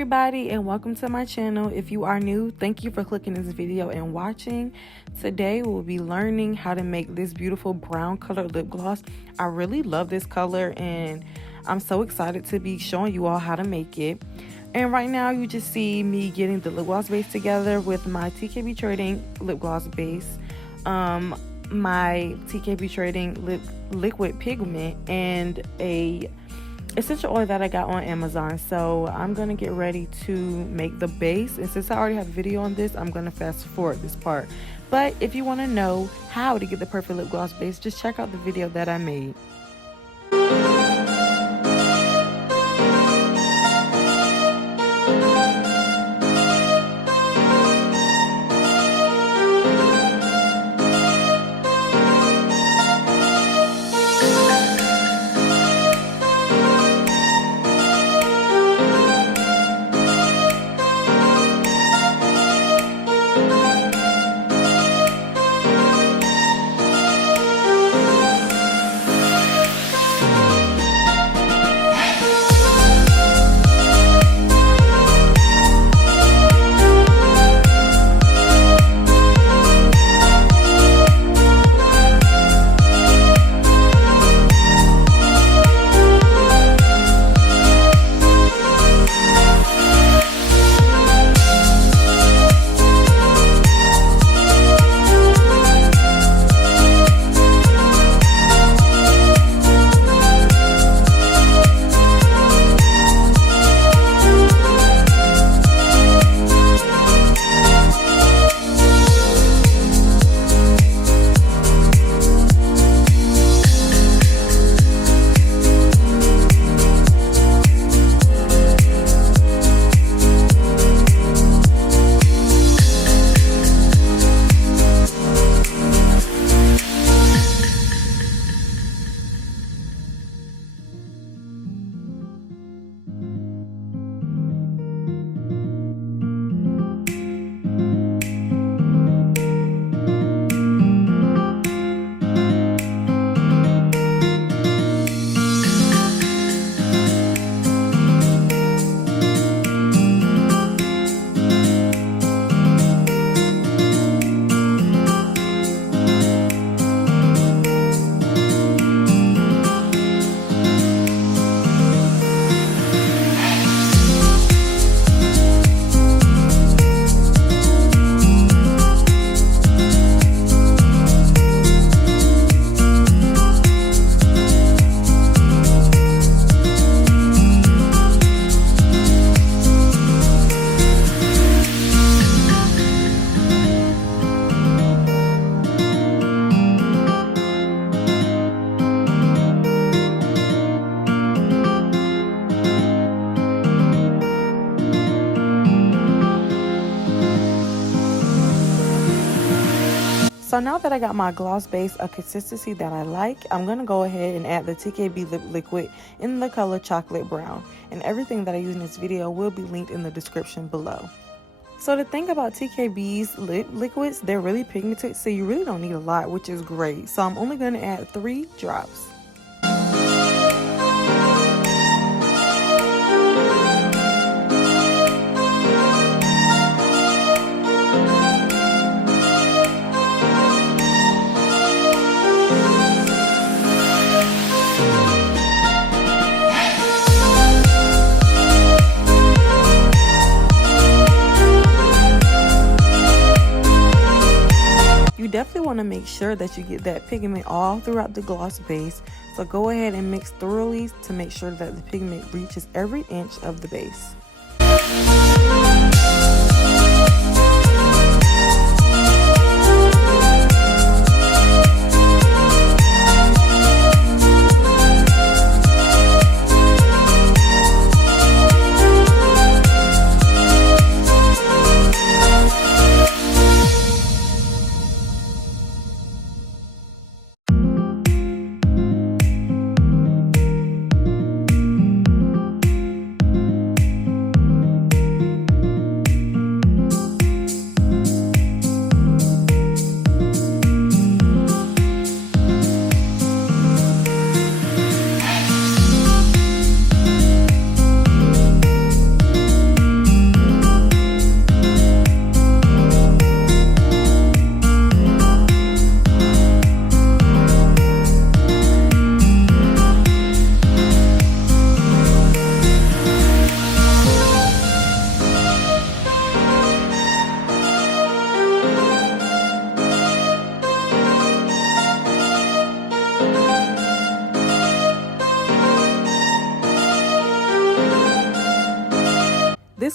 everybody, and welcome to my channel. If you are new, thank you for clicking this video and watching. Today we'll be learning how to make this beautiful brown colored lip gloss. I really love this color and I'm so excited to be showing you all how to make it. And right now you just see me getting the lip gloss base together with my TKB Trading lip gloss base, my TKB Trading liquid pigment, and a essential oil that I got on Amazon. So I'm gonna get ready to make the base, and since I already have a video on this, I'm gonna fast forward this part. But if you want to know how to get the perfect lip gloss base, just check out the video that I made. So now that I got my gloss base a consistency that I like, I'm going to go ahead and add the TKB lip liquid in the color chocolate brown. And everything that I use in this video will be linked in the description below. So the thing about TKB's lip liquids, they're really pigmented, so you really don't need a lot, which is great. So I'm only going to add 3 drops. Definitely want to make sure that you get that pigment all throughout the gloss base, so go ahead and mix thoroughly to make sure that the pigment reaches every inch of the base.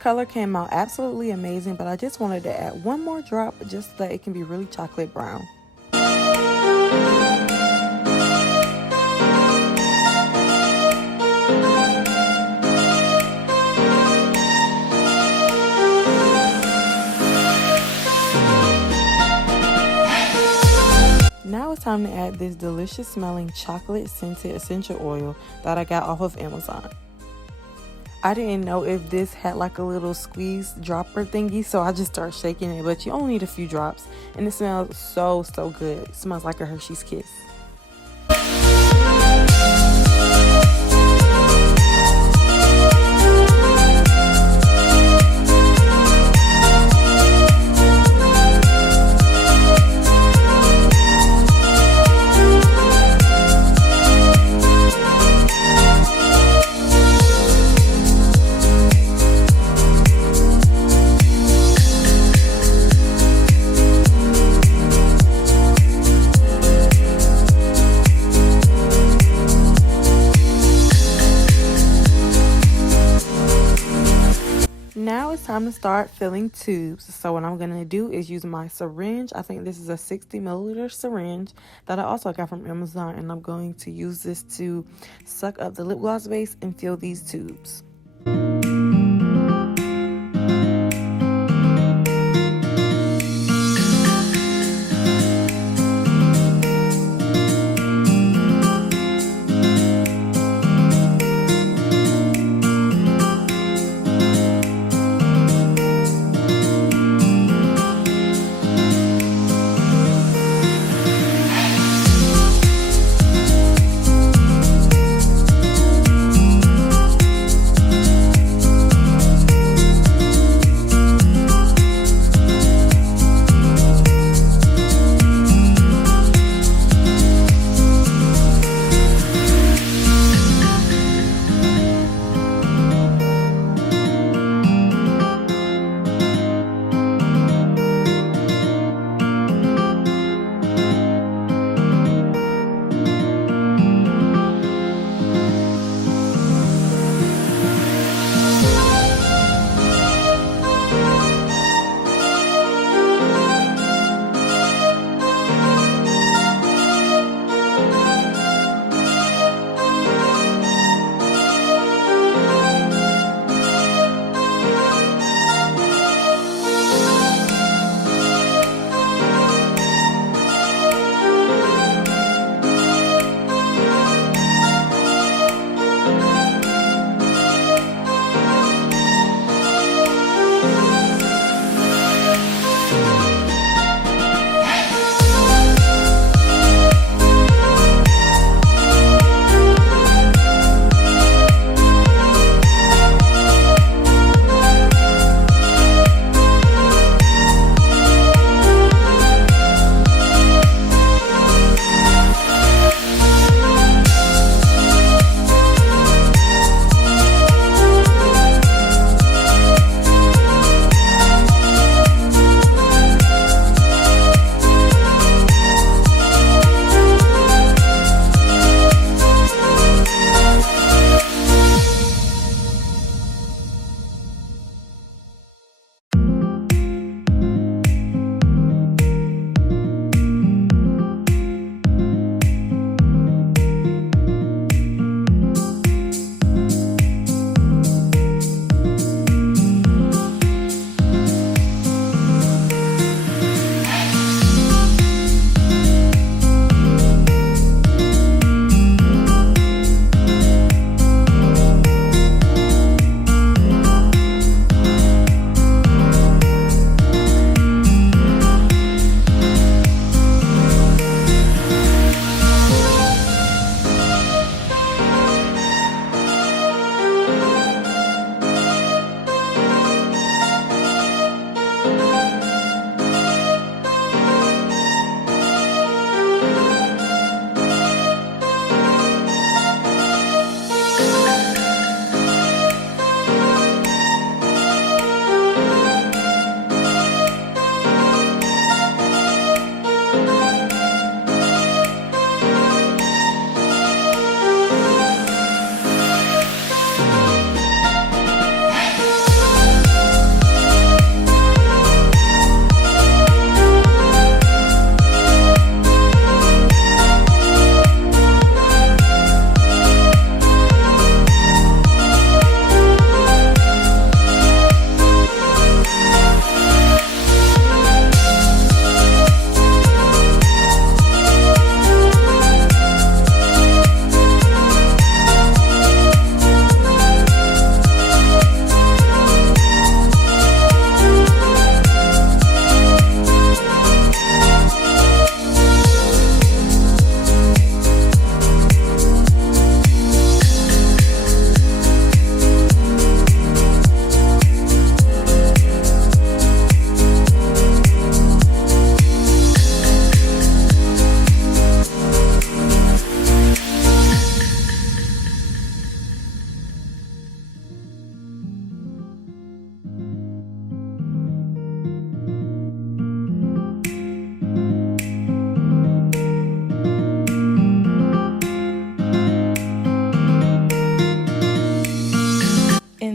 color came out absolutely amazing, but I just wanted to add one more drop just so that it can be really chocolate brown. Now it's time to add this delicious smelling chocolate scented essential oil that I got off of Amazon. I didn't know if this had like a little squeeze dropper thingy, so I just started shaking it, but you only need a few drops and it smells so good. It smells like a Hershey's Kiss. Now it's time to start filling tubes. So what I'm going to do is use my syringe. I think this is a 60 milliliter syringe that I also got from Amazon, and I'm going to use this to suck up the lip gloss base and fill these tubes.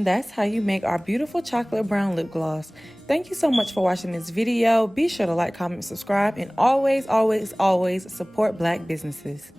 And that's how you make our beautiful chocolate brown lip gloss. Thank you so much for watching this video. Be sure to like, comment, subscribe, and always, always, always support Black businesses.